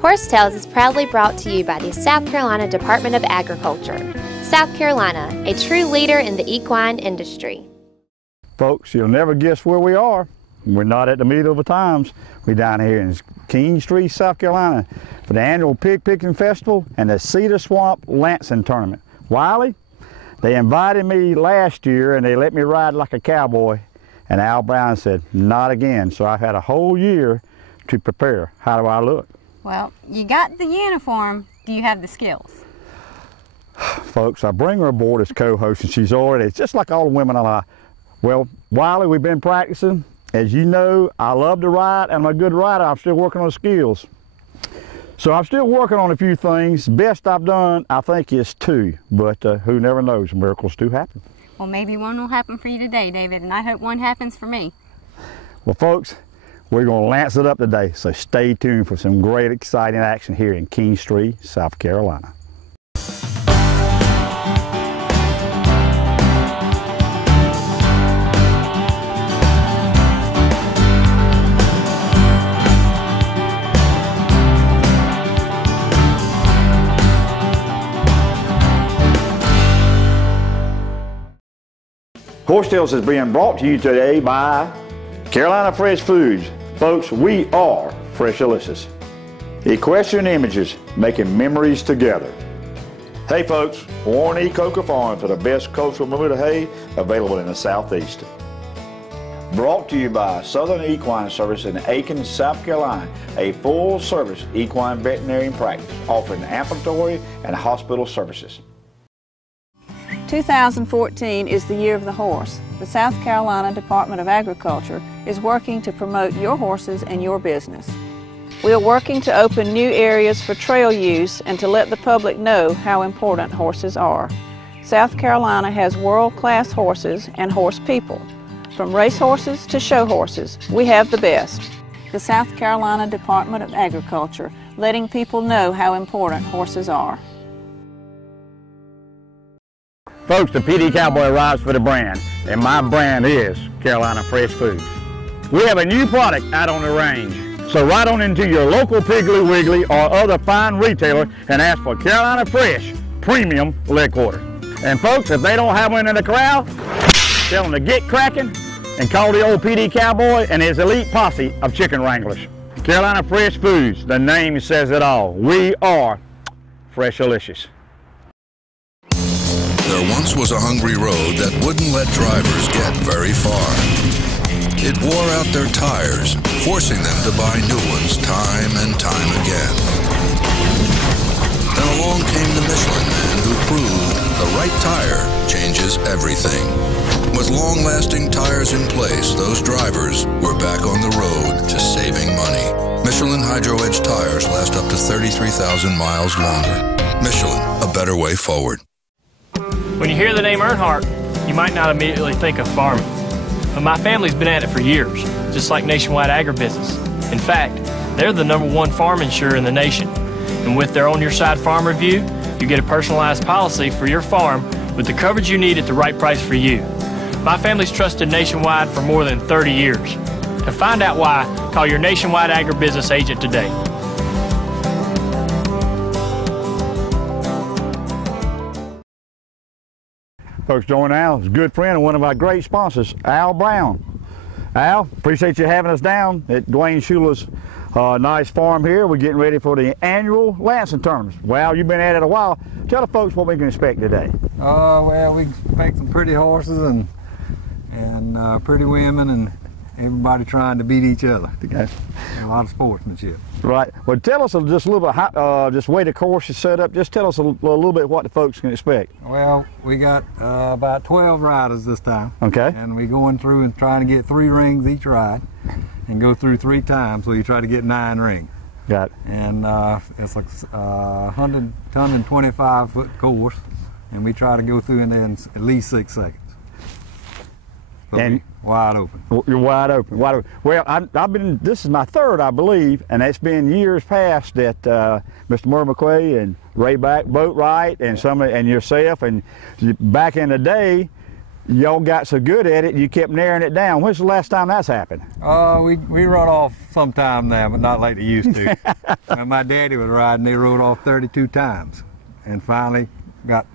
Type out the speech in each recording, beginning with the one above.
Horse Tales is proudly brought to you by the South Carolina Department of Agriculture. South Carolina, a true leader in the equine industry. Folks, you'll never guess where we are. We're not at the Meeting of the Times. We're down here in Kingstree, South Carolina for the annual Pig Picking Festival and the Cedar Swamp Lancing Tournament. Wiley, they invited me last year and they let me ride like a cowboy, and Al Brown said, not again. So I've had a whole year to prepare. How do I look? Well, you got the uniform. Do you have the skills? Folks, I bring her aboard as co-host and she's already, it's just like all the women I like. Well, Wiley, we've been practicing. As you know, I love to ride and I'm a good rider. I'm still working on skills. So I'm still working on a few things. Best I've done, I think, is 2, but who never knows, miracles do happen. Well, maybe one will happen for you today, David, and I hope one happens for me. Well, folks, we're going to lance it up today, so stay tuned for some great, exciting action here in Kingstree, South Carolina. Horse Tales is being brought to you today by Carolina Fresh Foods. Folks, we are Fresh Delicious. Equestrian Images, making memories together. Hey folks, Warren E. Coker Farm for the best coastal Bermuda hay available in the Southeast. Brought to you by Southern Equine Service in Aiken, South Carolina, a full-service equine veterinarian practice offering ambulatory and hospital services. 2014 is the year of the horse. The South Carolina Department of Agriculture is working to promote your horses and your business. We are working to open new areas for trail use and to let the public know how important horses are. South Carolina has world-class horses and horse people. From race horses to show horses, we have the best. The South Carolina Department of Agriculture, letting people know how important horses are. Folks, the PD Cowboy rides for the brand, and my brand is Carolina Fresh Foods. We have a new product out on the range, so ride on into your local Piggly Wiggly or other fine retailer and ask for Carolina Fresh Premium Leg Quarter. And folks, if they don't have one in the corral, tell them to get cracking and call the old PD Cowboy and his elite posse of chicken wranglers. Carolina Fresh Foods, the name says it all. We are Fresh Delicious. There once was a hungry road that wouldn't let drivers get very far. It wore out their tires, forcing them to buy new ones time and time again. Then along came the Michelin Man who proved the right tire changes everything. With long-lasting tires in place, those drivers were back on the road to saving money. Michelin Hydro Edge tires last up to 33,000 miles longer. Michelin, a better way forward. When you hear the name Earnhardt, you might not immediately think of farming. But my family's been at it for years, just like Nationwide Agribusiness. In fact, they're the #1 farm insurer in the nation. And with their On Your Side Farm Review, you get a personalized policy for your farm with the coverage you need at the right price for you. My family's trusted Nationwide for more than 30 years. To find out why, call your Nationwide Agribusiness agent today. Folks, join Al, a good friend and one of our great sponsors, Al Brown. Al, appreciate you having us down at Dwayne Shula's nice farm here. We're getting ready for the annual Lancing Tournament. Well, you've been at it a while. Tell the folks what we can expect today. Well, we expect some pretty horses and pretty women and everybody trying to beat each other. Okay. A lot of sportsmanship. Right. Well, tell us just a little bit how, just the way the course is set up. Just tell us a little bit what the folks can expect. Well, we got about 12 riders this time. Okay. And we're going through and trying to get 3 rings each ride and go through 3 times, so you try to get 9 rings. Got it. And it's like a 125-foot course, and we try to go through in there in at least 6 seconds. So and wide open. You're wide open, wide open. Well, I've been, this is my 3rd, I believe, and it's been years past that Mr. Murray McQuay and Ray Boatwright and and yourself, and back in the day, y'all got so good at it, you kept narrowing it down. When's the last time that's happened? We rode off sometime now, but not like they used to. When my daddy was riding, they rode off 32 times, and finally got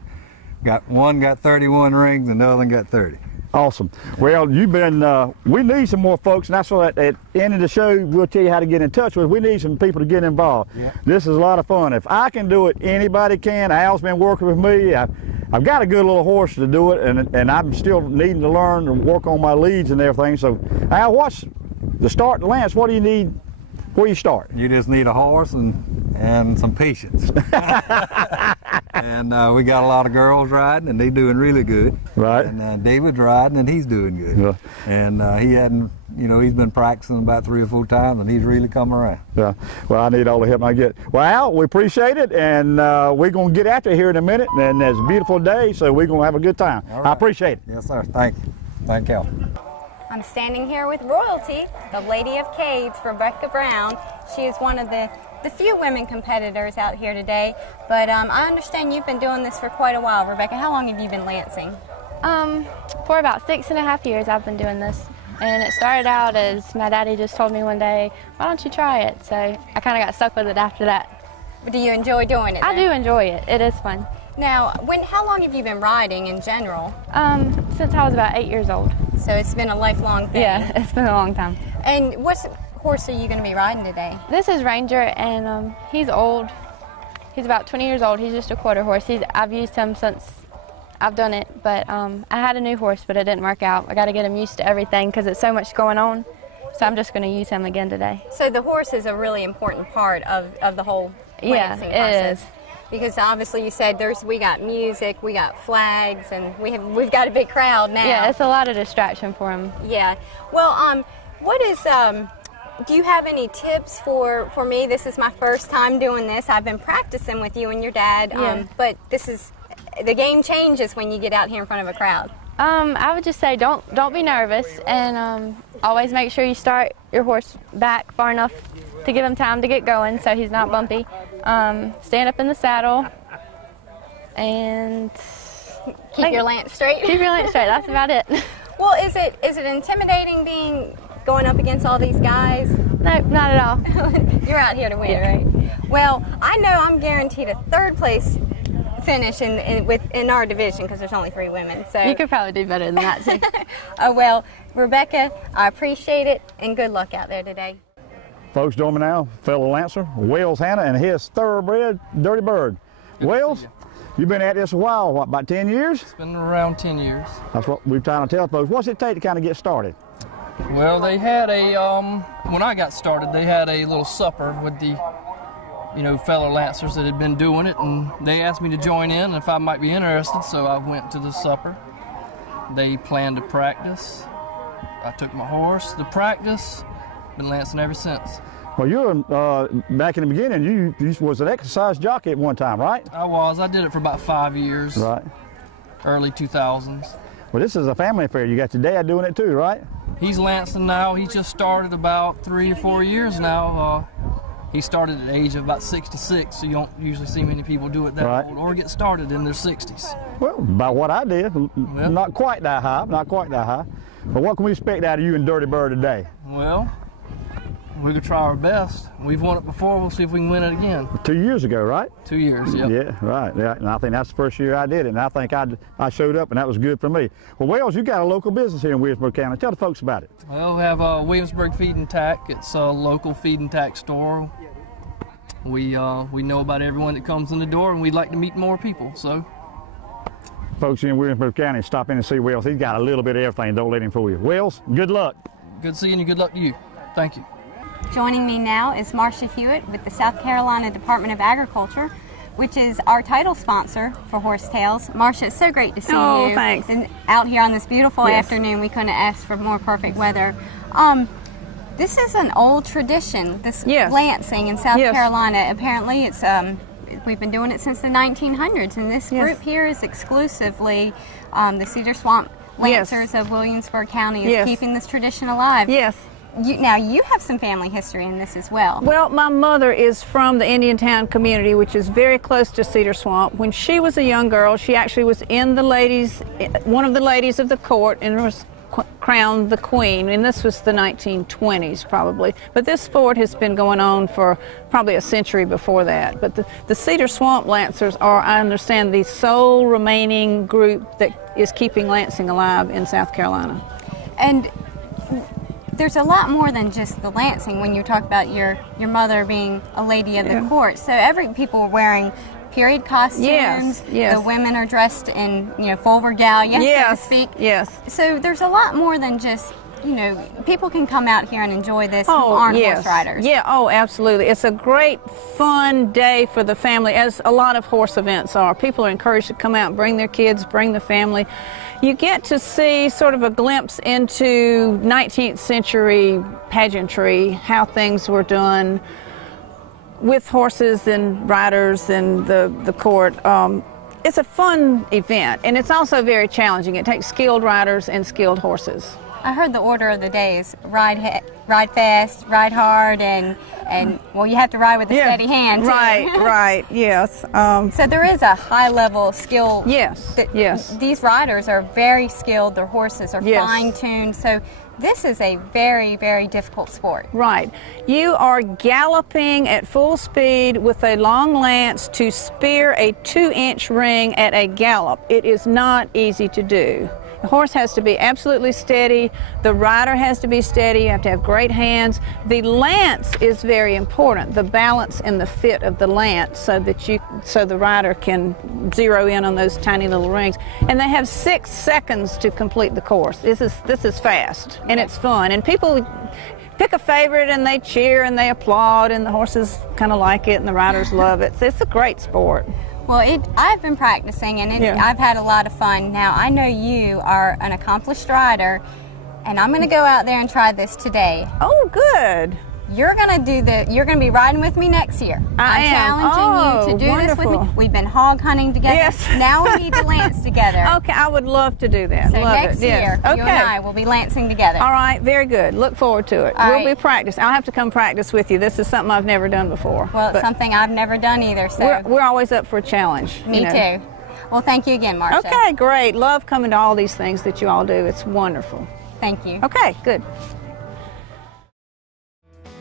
31 rings, and the other one got 30. Awesome. Well, you've been, we need some more folks, and that's what at the end of the show, we'll tell you how to get in touch with. We need some people to get involved. Yeah. This is a lot of fun. If I can do it, anybody can. Al's been working with me. I've got a good little horse to do it, and I'm still needing to learn and work on my leads and everything. So, Al, what's the start and Lance? What do you need? Where you start? You just need a horse and some patience. And we got a lot of girls riding, and they doing really good. Right. And David's riding, and he's doing good. Yeah. And he hadn't, he's been practicing about 3 or 4 times, and he's really come around. Yeah. Well, I need all the help I get. Well, Al, we appreciate it, and we're going to get after it here in a minute. And it's a beautiful day, so we're going to have a good time. Right. I appreciate it. Yes, sir. Thank you. Thank you. I'm standing here with royalty, the Lady of Cades, Rebecca Brown. She is one of the few women competitors out here today, but I understand you've been doing this for quite a while. Rebecca, how long have you been lancing? For about 6.5 years I've been doing this, and it started out as my daddy just told me one day, why don't you try it? So I kind of got stuck with it after that. Do you enjoy doing it then? I do enjoy it. It is fun. Now, how long have you been riding in general? Since I was about 8 years old. So it's been a lifelong thing? Yeah, it's been a long time. And what horse are you going to be riding today? This is Ranger, and he's old. He's about 20 years old. He's just a quarter horse. I've used him since I've done it, but I had a new horse, but it didn't work out. I got to get him used to everything because it's so much going on. So I'm just going to use him again today. So the horse is a really important part of the whole lancing process. It is. Because obviously you said we got music, we got flags, and we've got a big crowd now. Yeah, it's a lot of distraction for him. Yeah. Well, what is do you have any tips for me? This is my first time doing this. I've been practicing with you and your dad, but the game changes when you get out here in front of a crowd. I would just say don't be nervous, and always make sure you start your horse back far enough to give him time to get going so he's not bumpy. Stand up in the saddle and keep your lance straight. Keep your lance straight. That's about it. Well, is it intimidating going up against all these guys? No, not at all. You're out here to win, right? Well, I know I'm guaranteed a 3rd place finish in our division because there's only 3 women. So you could probably do better than that too. Oh well, Rebecca, I appreciate it, and good luck out there today. Folks, join me now, fellow Lancer, Wales Hanna, and his thoroughbred, Dirty Bird. Wales, you've been at this a while, what, about 10 years? It's been around 10 years. That's what we're trying to tell folks. What's it take to kind of get started? Well, they had when I got started, they had a little supper with the, fellow Lancers that had been doing it, and they asked me to join in if I might be interested, so I went to the supper. They planned to practice. I took my horse to practice. Been lancing ever since. Well, you're back in the beginning. You was an exercise jockey at one time, right? I was. I did it for about 5 years. Right. Early 2000s. Well, this is a family affair. You got your dad doing it too, right? He's lancing now. He just started about 3 or 4 years now. He started at the age of about 66, so you don't usually see many people do it that old or get started in their 60s. Well, about what I did. Well, not quite that high. But what can we expect out of you and Dirty Bird today? Well, we're going to try our best. We've won it before. We'll see if we can win it again. 2 years ago, right? 2 years, yep. Yeah, right. Yeah, and I think that's the first year I did it, and I think I showed up, and that was good for me. Well, Wales, you got a local business here in Williamsburg County. Tell the folks about it. Well, we have Williamsburg Feed and Tack. It's a local feed and tack store. We know about everyone that comes in the door, and we'd like to meet more people, so. Folks in Williamsburg County, stop in and see Wales. He's got a little bit of everything. Don't let him fool you. Wales, good luck. Good seeing you. Good luck to you. Thank you. Joining me now is Marcia Hewitt with the South Carolina Department of Agriculture, which is our title sponsor for Horse Tales. Marcia, it's so great to see you. Oh, thanks. And out here on this beautiful afternoon. We couldn't ask for more perfect weather. This is an old tradition, this lancing in South Carolina. Apparently it's we've been doing it since the 1900s, and this group here is exclusively the Cedar Swamp Lancers of Williamsburg County is keeping this tradition alive. Yes. Now you have some family history in this as well. Well, my mother is from the Indiantown community, which is very close to Cedar Swamp. When she was a young girl, she actually was in one of the ladies of the court and was crowned the queen, and this was the 1920s probably. But this sport has been going on for probably a century before that. But the Cedar Swamp Lancers are, I understand, the sole remaining group that is keeping lancing alive in South Carolina. And there's a lot more than just the lancing when you talk about your mother being a lady of the court. So people are wearing period costumes. Yes. The women are dressed in, full regalia, so to speak. Yes. So there's a lot more than just, people can come out here and enjoy this who aren't horse riders. Yeah, oh, absolutely. It's a great, fun day for the family, as a lot of horse events are. People are encouraged to come out and bring their kids, bring the family. You get to see sort of a glimpse into 19th century pageantry, how things were done with horses and riders and the court. It's a fun event, and it's also very challenging. It takes skilled riders and skilled horses. I heard the order of the day is ride fast, ride hard, and well, you have to ride with a steady hand too. Right, yes. So there is a high level skill. Yes. These riders are very skilled. Their horses are fine tuned. So this is a very, very difficult sport. Right. You are galloping at full speed with a long lance to spear a 2-inch ring at a gallop. It is not easy to do. The horse has to be absolutely steady. The rider has to be steady. You have to have great hands. The lance is very important, the balance and the fit of the lance, so the rider can zero in on those tiny little rings. And they have 6 seconds to complete the course. This is fast, and it's fun. And people pick a favorite and they cheer and they applaud, and the horses kind of like it and the riders love it. So it's a great sport. Well, I've been practicing, and I've had a lot of fun. Now, I know you are an accomplished rider, and I'm going to go out there and try this today. Oh, good. You're going to be riding with me next year. I'm challenging you to do this with me. We've been hog hunting together. Yes. Now we need to lance together. Okay, I would love to do that. So next year, you and I will be lancing together. All right, very good. Look forward to it. We'll be practicing. I'll have to come practice with you. This is something I've never done before. Well, it's something I've never done either. So we're always up for a challenge. Me too. Well, thank you again, Marcia. Okay, great. Love coming to all these things that you all do. It's wonderful. Thank you. Okay, good.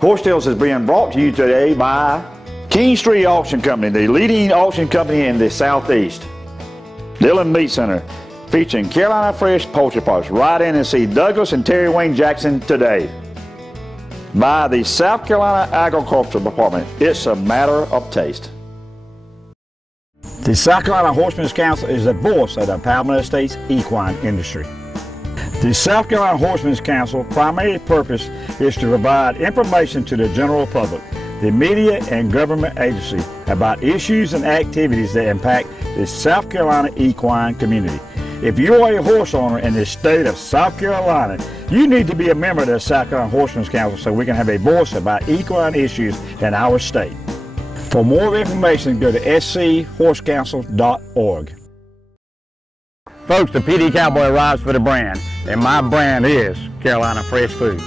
Horse Tales is being brought to you today by Kingstree Auction Company, the leading auction company in the Southeast. Dillon Meat Center, featuring Carolina fresh poultry parts. Ride in and see Douglas and Terry Wayne Jackson today. By the South Carolina Agricultural Department, it's a matter of taste. The South Carolina Horsemen's Council is the voice of the Palmetto Estates equine industry. The South Carolina Horsemen's Council primary purpose is to provide information to the general public, the media and government agency about issues and activities that impact the South Carolina equine community. If you are a horse owner in the state of South Carolina, you need to be a member of the South Carolina Horsemen's Council so we can have a voice about equine issues in our state. For more information, go to schorsecouncil.org. Folks, the PD Cowboy rides for the brand, and my brand is Carolina Fresh Foods.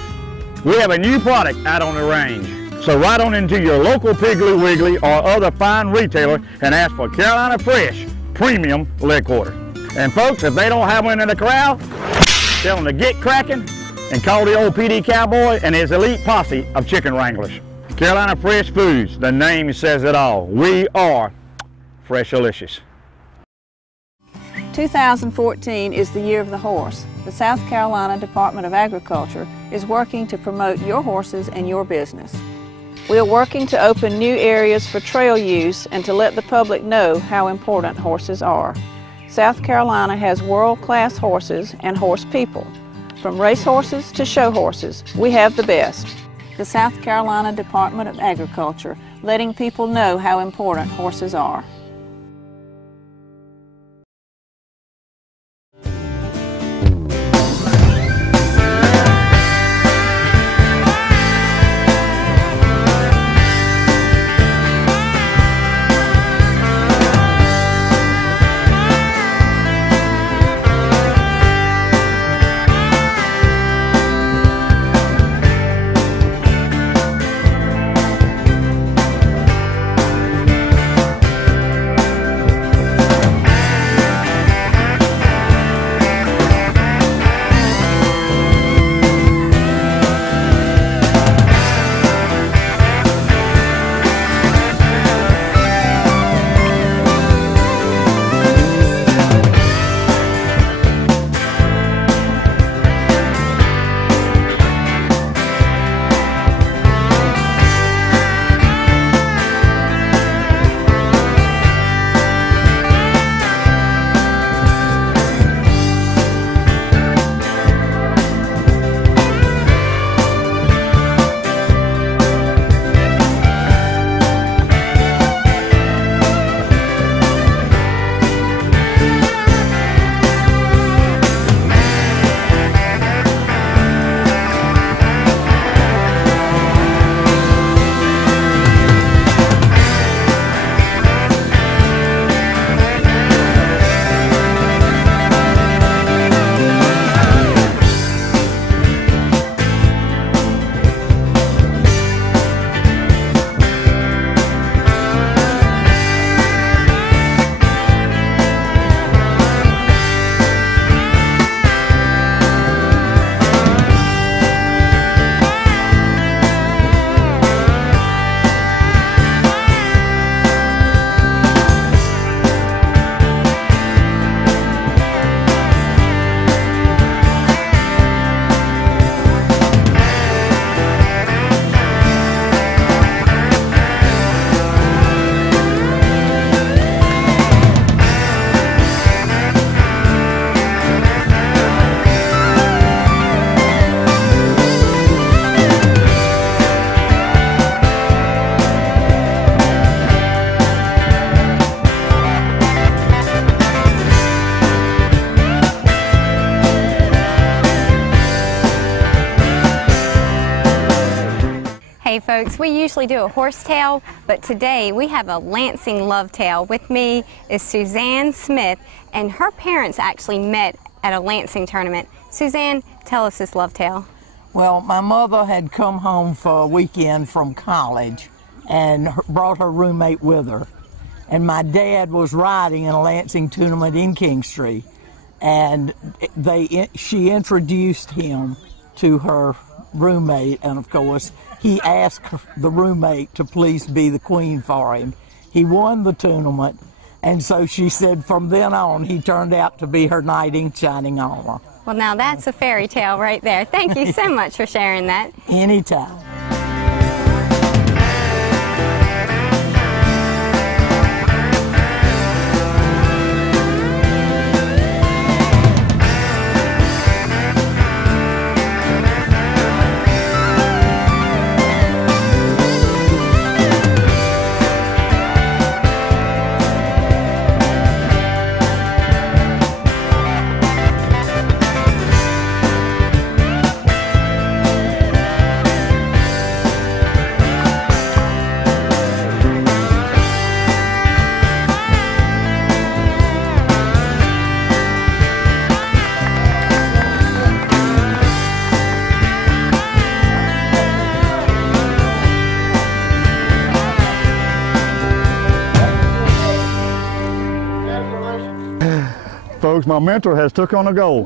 We have a new product out on the range, so ride on into your local Piggly Wiggly or other fine retailer and ask for Carolina Fresh Premium Leg Quarter. And folks, if they don't have one in the corral, tell them to get cracking and call the old PD Cowboy and his elite posse of chicken wranglers. Carolina Fresh Foods, the name says it all. We are Freshalicious. 2014 is the year of the horse. The South Carolina Department of Agriculture is working to promote your horses and your business. We are working to open new areas for trail use and to let the public know how important horses are. South Carolina has world-class horses and horse people. From race horses to show horses, we have the best. The South Carolina Department of Agriculture, letting people know how important horses are. folks. We usually do a horsetail, but today we have a Lansing lovetail. With me is Suzanne Smith, and her parents actually met at a Lansing tournament. Suzanne, tell us this lovetail. Well, my mother had come home for a weekend from college and brought her roommate with her. And my dad was riding in a Lansing tournament in Kingstree, and she introduced him to her roommate, and of course he asked the roommate to please be the queen for him. He won the tournament, and so she said from then on he turned out to be her knight in shining armor. Well, now that's a fairy tale right there. Thank you so much for sharing that. Anytime. Folks, my mentor has took on a goal.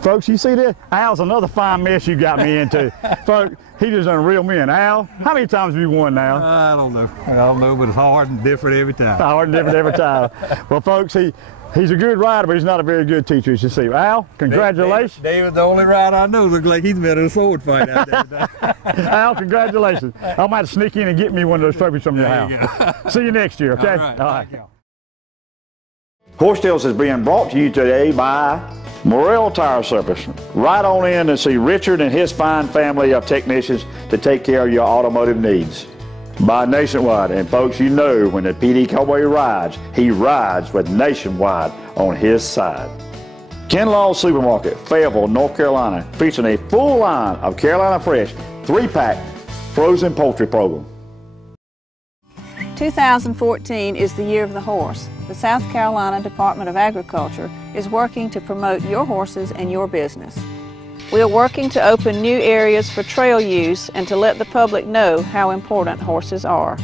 Folks, you see this? Al's another fine mess you got me into. Folks, he just done reel me in. Al, how many times have you won now? I don't know, but it's hard and different every time. Hard and different every time. Well, folks, he's a good rider, but he's not a very good teacher, as you see. Al, congratulations. David's the only rider I know looks like he's been in a sword fight out there today. Al, congratulations. I might sneak in and get me one of those trophies from your house. See you next year, okay? All right. Horsetails is being brought to you today by MORELL Tire Service. Right on in and see Richard and his fine family of technicians to take care of your automotive needs. By Nationwide, and folks, you know when the PD Cowboy rides, he rides with Nationwide on his side. Ken Law's Supermarket, Fayetteville, North Carolina, featuring a full line of Carolina Fresh 3-pack frozen poultry program. 2014 is the year of the horse. The South Carolina Department of Agriculture is working to promote your horses and your business. We are working to open new areas for trail use and to let the public know how important horses are.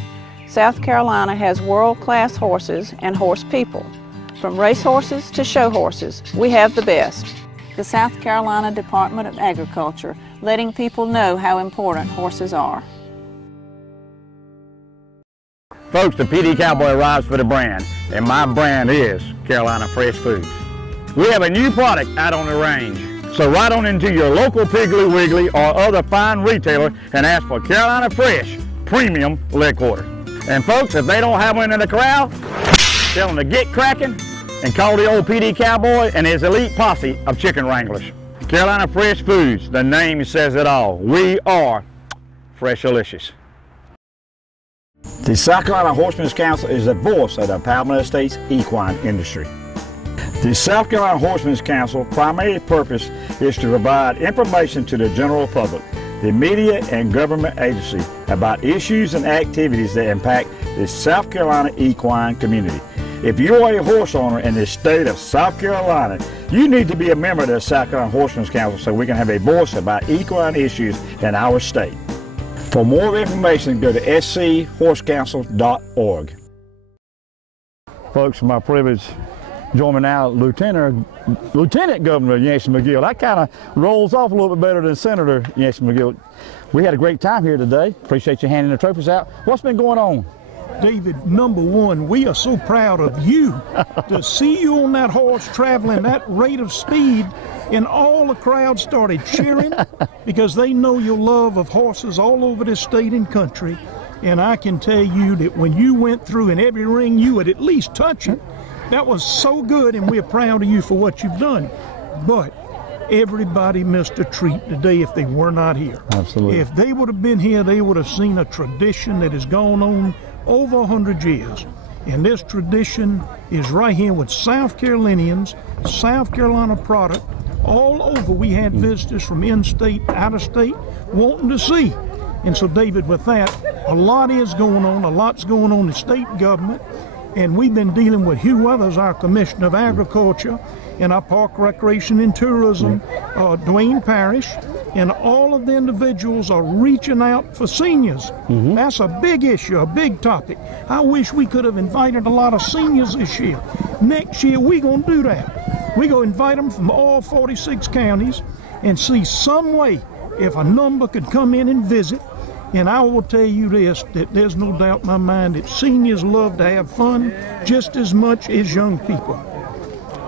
South Carolina has world-class horses and horse people. From race horses to show horses, we have the best. The South Carolina Department of Agriculture, letting people know how important horses are. Folks, the PD Cowboy rides for the brand, and my brand is Carolina Fresh Foods. We have a new product out on the range, so ride on into your local Piggly Wiggly or other fine retailer and ask for Carolina Fresh Premium Leg Quarter. And folks, if they don't have one in the corral, tell them to get cracking and call the old PD Cowboy and his elite posse of chicken wranglers. Carolina Fresh Foods, the name says it all. We are Freshalicious. The South Carolina Horsemen's Council is the voice of the Palmetto State's equine industry. The South Carolina Horsemen's Council primary purpose is to provide information to the general public, the media and government agencies about issues and activities that impact the South Carolina equine community. If you are a horse owner in the state of South Carolina, you need to be a member of the South Carolina Horsemen's Council so we can have a voice about equine issues in our state. For more information, go to schorsecouncil.org. Folks, my privilege, join me now, Lieutenant Governor Yancey McGill. That kind of rolls off a little bit better than Senator Yancey McGill. We had a great time here today. Appreciate you handing the trophies out. What's been going on? David, number one, we are so proud of you to see you on that horse traveling that rate of speed, and all the crowd started cheering because they know your love of horses all over this state and country. And I can tell you that when you went through in every ring, you would at least touch it. That was so good, and we're proud of you for what you've done. But everybody missed a treat today if they were not here. Absolutely. If they would have been here, they would have seen a tradition that has gone on over 100 years. And this tradition is right here with South Carolinians, South Carolina product, all over. We had visitors from in-state, out-of-state, wanting to see And so, David, with that, a lot is going on. A lot's going on in the state government. And we've been dealing with Hugh Weathers, our Commissioner of Agriculture, and our Park, Recreation, and Tourism, Dwayne Parrish, and all of the individuals are reaching out for seniors. That's a big issue, a big topic. I wish we could have invited a lot of seniors this year. Next year, we're going to do that. We're going to invite them from all 46 counties and see some way if a number could come in and visit. And I will tell you this, that there's no doubt in my mind that seniors love to have fun just as much as young people.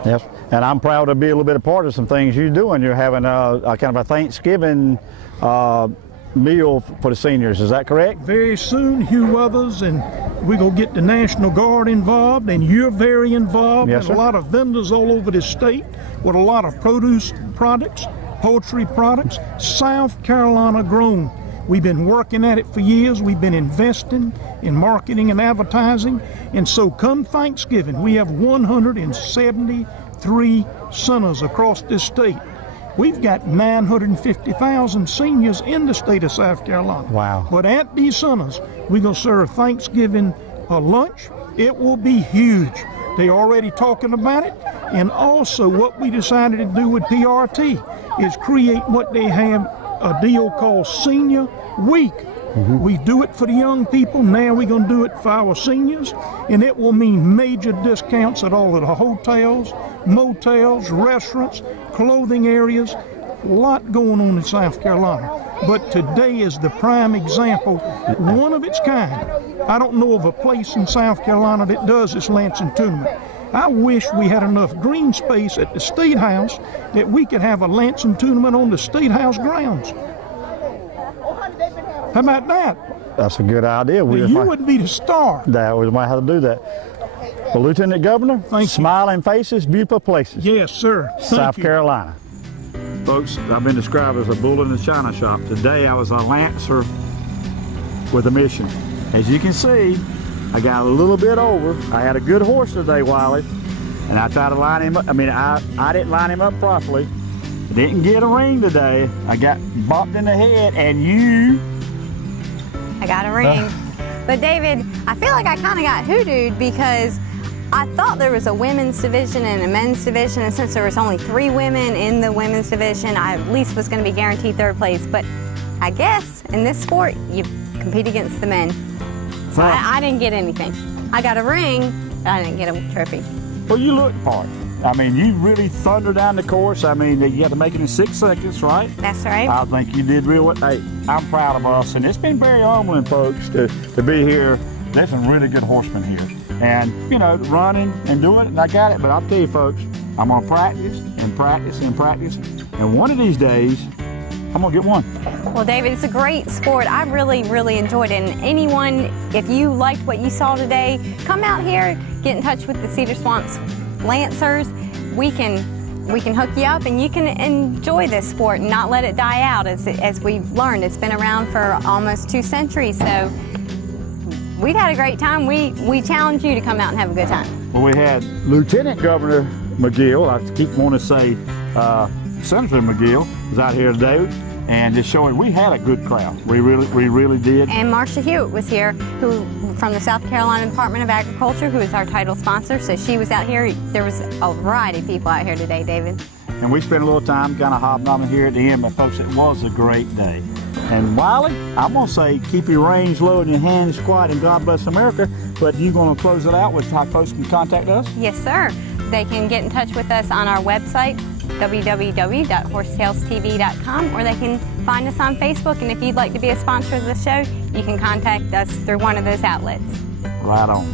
Yes, and I'm proud to be a little bit a part of some things you're doing. You're having a kind of a Thanksgiving meal for the seniors, is that correct? Very soon, Hugh Weathers, and we're going to get the National Guard involved, and you're very involved. Yes, and a lot of vendors all over the state with a lot of produce products, poultry products, South Carolina grown. We've been working at it for years. We've been investing in marketing and advertising. And so come Thanksgiving, we have 173 centers across this state. We've got 950,000 seniors in the state of South Carolina. Wow. But at these centers, we're going to serve Thanksgiving lunch. It will be huge. They're already talking about it. And also what we decided to do with PRT is create what they have a deal called Senior Week. We do it for the young people. Now we're going to do it for our seniors, and it will mean major discounts at all of the hotels, motels, restaurants, clothing areas. A lot going on in South Carolina. But today is the prime example, one of its kind. I don't know of a place in South Carolina that does this Lansing tournament. I wish we had enough green space at the State House that we could have a Lansing tournament on the State House grounds. How about that? That's a good idea. You would be the star. We might have to do that. Well, Lieutenant Governor, smiling faces, beautiful places. Yes, sir. South Carolina. Folks, I've been described as a bull in the china shop. Today I was a Lancer with a mission. As you can see, I got a little bit over. I had a good horse today, Wiley, and I tried to line him up. I mean, I didn't line him up properly. Didn't get a ring today. I got bopped in the head, and you... I got a ring. But David, I feel like I kind of got hoodooed because I thought there was a women's division and a men's division, and since there was only 3 women in the women's division, I at least was going to be guaranteed 3rd place. But I guess in this sport, you compete against the men. So I didn't get anything. I got a ring, but I didn't get a trophy. Well, you looked part. I mean, you really thundered down the course. I mean, you had to make it in 6 seconds, right? That's right. I think you did real well. Hey, I'm proud of us, and it's been very humbling, folks, to be here. There's some really good horsemen here. And, you know, running and doing it, and I got it. But I'll tell you, folks, I'm going to practice and practice and practice. And one of these days, I'm going to get one. Well, David, it's a great sport. I really, really enjoyed it. And anyone, if you liked what you saw today, come out here, get in touch with the Cedar Swamps Lancers. We can hook you up, and you can enjoy this sport and not let it die out. As we've learned, it's been around for almost 2 centuries. So we've had a great time. We challenge you to come out and have a good time. Well, we had Lieutenant Governor McGill. I keep wanting to say Senator McGill was out here today, and just showing we had a good crowd. We really did. And Marcia Hewitt was here, who from the South Carolina Department of Agriculture, who is our title sponsor. So she was out here. There was a variety of people out here today, David. And we spent a little time kind of hobnobbing here at the end, but folks, it was a great day. And Wiley, I'm going to say keep your reins low and your hands quiet, and God bless America. But you're going to close it out with how folks can contact us? Yes, sir. They can get in touch with us on our website, www.horsetailstv.com, or they can find us on Facebook. And if you'd like to be a sponsor of the show, you can contact us through one of those outlets. Right on.